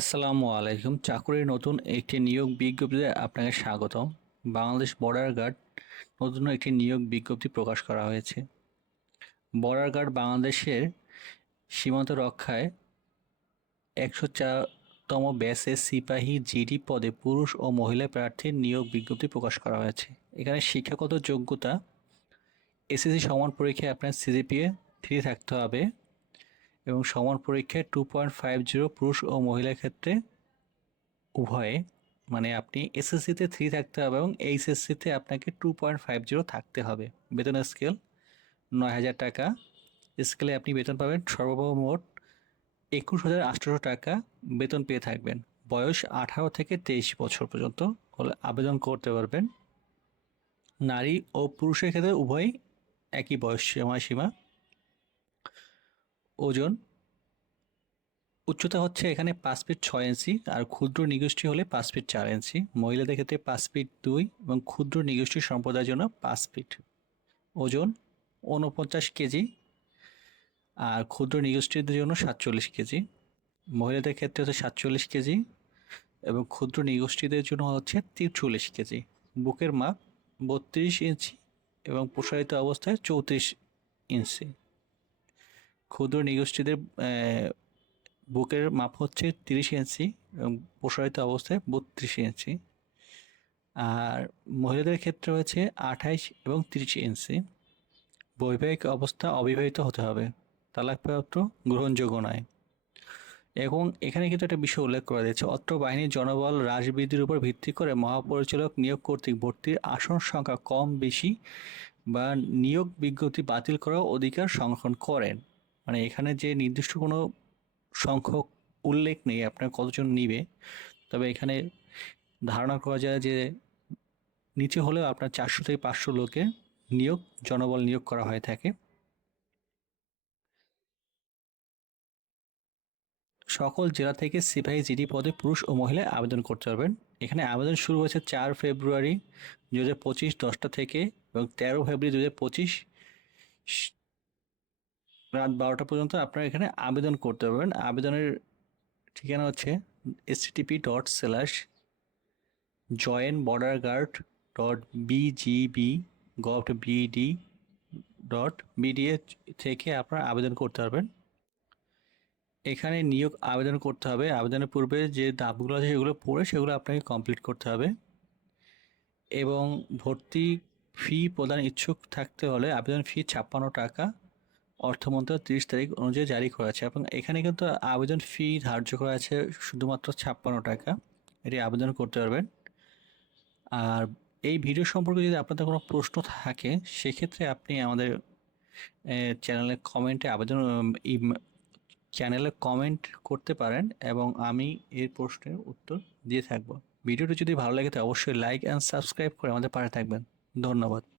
আসসালামু আলাইকুম। চাকুরির নতুন একটি নিয়োগ বিজ্ঞপ্তিতে আপনাকে স্বাগতম। বাংলাদেশ বর্ডার গার্ড নতুন একটি নিয়োগ বিজ্ঞপ্তি প্রকাশ করা হয়েছে। বর্ডার গার্ড বাংলাদেশের সীমান্ত রক্ষায় একশো চারতম ব্যাসের সিপাহী জিডি পদে পুরুষ ও মহিলা প্রার্থীর নিয়োগ বিজ্ঞপ্তি প্রকাশ করা হয়েছে। এখানে শিক্ষাগত যোগ্যতা, এসএসসি সমান পরীক্ষায় আপনার সিজিপিএ থ্রি থাকতে হবে। এবং সমান পরীক্ষায় টু পয়েন্ট ফাইভ জিরো পুরুষ ও মহিলার ক্ষেত্রে উভয়ে মানে আপনি এসএসসিতে থ্রি থাকতে হবে এবং এইচএসসিতে আপনাকে টু পয়েন্ট ফাইভ জিরো থাকতে হবে। বেতনের স্কেল নয় হাজার টাকা। স্কেলে আপনি বেতন পাবেন সর্বমোট একুশ হাজার আটশোশো টাকা বেতন পেয়ে থাকবেন। বয়স আঠারো থেকে তেইশ বছর পর্যন্ত হলে আবেদন করতে পারবেন। নারী ও পুরুষের ক্ষেত্রে উভয়ই একই বয়স সময়সীমা ওজন উচ্চতা হচ্ছে এখানে পাঁচ ফিট ছয় ইঞ্চি আর ক্ষুদ্র নিগোষ্ঠী হলে পাঁচ ফিট চার ইঞ্চি। মহিলাদের ক্ষেত্রে পাঁচ ফিট দুই এবং ক্ষুদ্র নিগোষ্ঠী সম্প্রদায়ের জন্য পাঁচ ফিট। ওজন ঊনপঞ্চাশ কেজি আর ক্ষুদ্র নিগোষ্ঠীদের জন্য সাতচল্লিশ কেজি। মহিলাদের ক্ষেত্রে হচ্ছে সাতচল্লিশ কেজি এবং ক্ষুদ্র নিগোষ্ঠীদের জন্য হচ্ছে তিরচল্লিশ কেজি। বুকের মাপ বত্রিশ ইঞ্চি এবং প্রসারিত অবস্থায় চৌত্রিশ ইঞ্চি। ক্ষুদ্র নিগোষ্ঠীদের বুকের মাপ হচ্ছে তিরিশ ইঞ্চি এবং প্রসারিত অবস্থায় বত্রিশ ইঞ্চি। আর মহিলাদের ক্ষেত্রে হচ্ছে আঠাইশ এবং তিরিশ ইঞ্চি। বৈবাহিক অবস্থা অবিবাহিত হতে হবে, তালাকপ্রাপ্ত গ্রহণযোগ্য নয়। এবং এখানে কিন্তু একটা বিষয় উল্লেখ করা যাচ্ছে অত্র বাহিনীর জনবল হ্রাস উপর ভিত্তি করে মহাপরিচালক নিয়োগ কর্তৃক ভর্তির আসন সংখ্যা কম বেশি বা নিয়োগ বিজ্ঞপ্তি বাতিল করার অধিকার সংরক্ষণ করেন। মানে এখানে যে নির্দিষ্ট কোনো সংখ্যক উল্লেখ নেই, আপনার কতজন নিবে, তবে এখানে ধারণা করা যায় যে নিচে হলেও আপনার চারশো থেকে পাঁচশো লোকে নিয়োগ, জনবল নিয়োগ করা হয়ে থাকে। সকল জেলা থেকে সিপাহী জিডি পদে পুরুষ ও মহিলা আবেদন করতে পারবেন। এখানে আবেদন শুরু হয়েছে চার ফেব্রুয়ারি দু হাজার পঁচিশ দশটা থেকে এবং তেরো ফেব্রুয়ারি দু হাজার পঁচিশ রাত বারোটা পর্যন্ত আপনারা এখানে আবেদন করতে পারবেন। আবেদনের ঠিকানা হচ্ছে STP dot slash join border guard dot BGB gov BD dot BDA থেকে আপনারা আবেদন করতে পারবেন। এখানে নিয়োগ আবেদন করতে হবে। আবেদনের পূর্বে যে ধাপগুলো আছে সেগুলো পড়ে সেগুলো আপনাকে কমপ্লিট করতে হবে। এবং ভর্তি ফি প্রদান ইচ্ছুক থাকতে হলে আবেদন ফি ছাপ্পান্ন টাকা। অর্থ মন্ত্রণালয় তিরিশ তারিখ অনুযায়ী জারি করা আছে এবং এখানে কিন্তু আবেদন ফি ধার্য করা আছে শুধুমাত্র ছাপ্পান্ন টাকা। এটি আবেদন করতে পারবেন। আর এই ভিডিও সম্পর্কে যদি আপনাদের কোনো প্রশ্ন থাকে, সেক্ষেত্রে আপনি আমাদের চ্যানেলে কমেন্টে আবেদন চ্যানেলে কমেন্ট করতে পারেন এবং আমি এর প্রশ্নের উত্তর দিয়ে থাকব। ভিডিওটি যদি ভালো লাগে, তো অবশ্যই লাইক অ্যান্ড সাবস্ক্রাইব করে আমাদের পাশে থাকবেন। ধন্যবাদ।